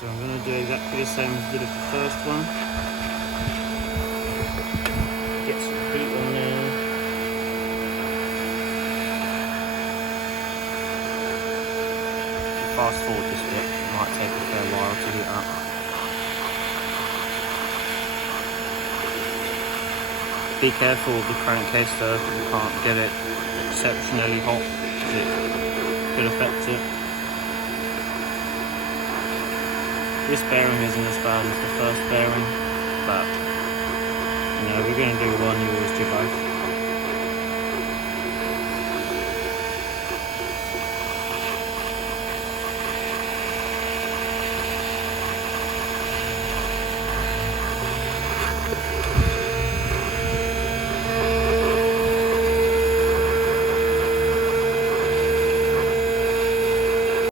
So I'm going to do exactly the same as I did with the first one. Get some heat on there. Fast forward this bit, it might take a fair while to heat up. Be careful with the crankcase though, you can't get it exceptionally hot, it could affect it. This bearing isn't as bad as the first bearing, but you know, if you're going to do one, you always do both.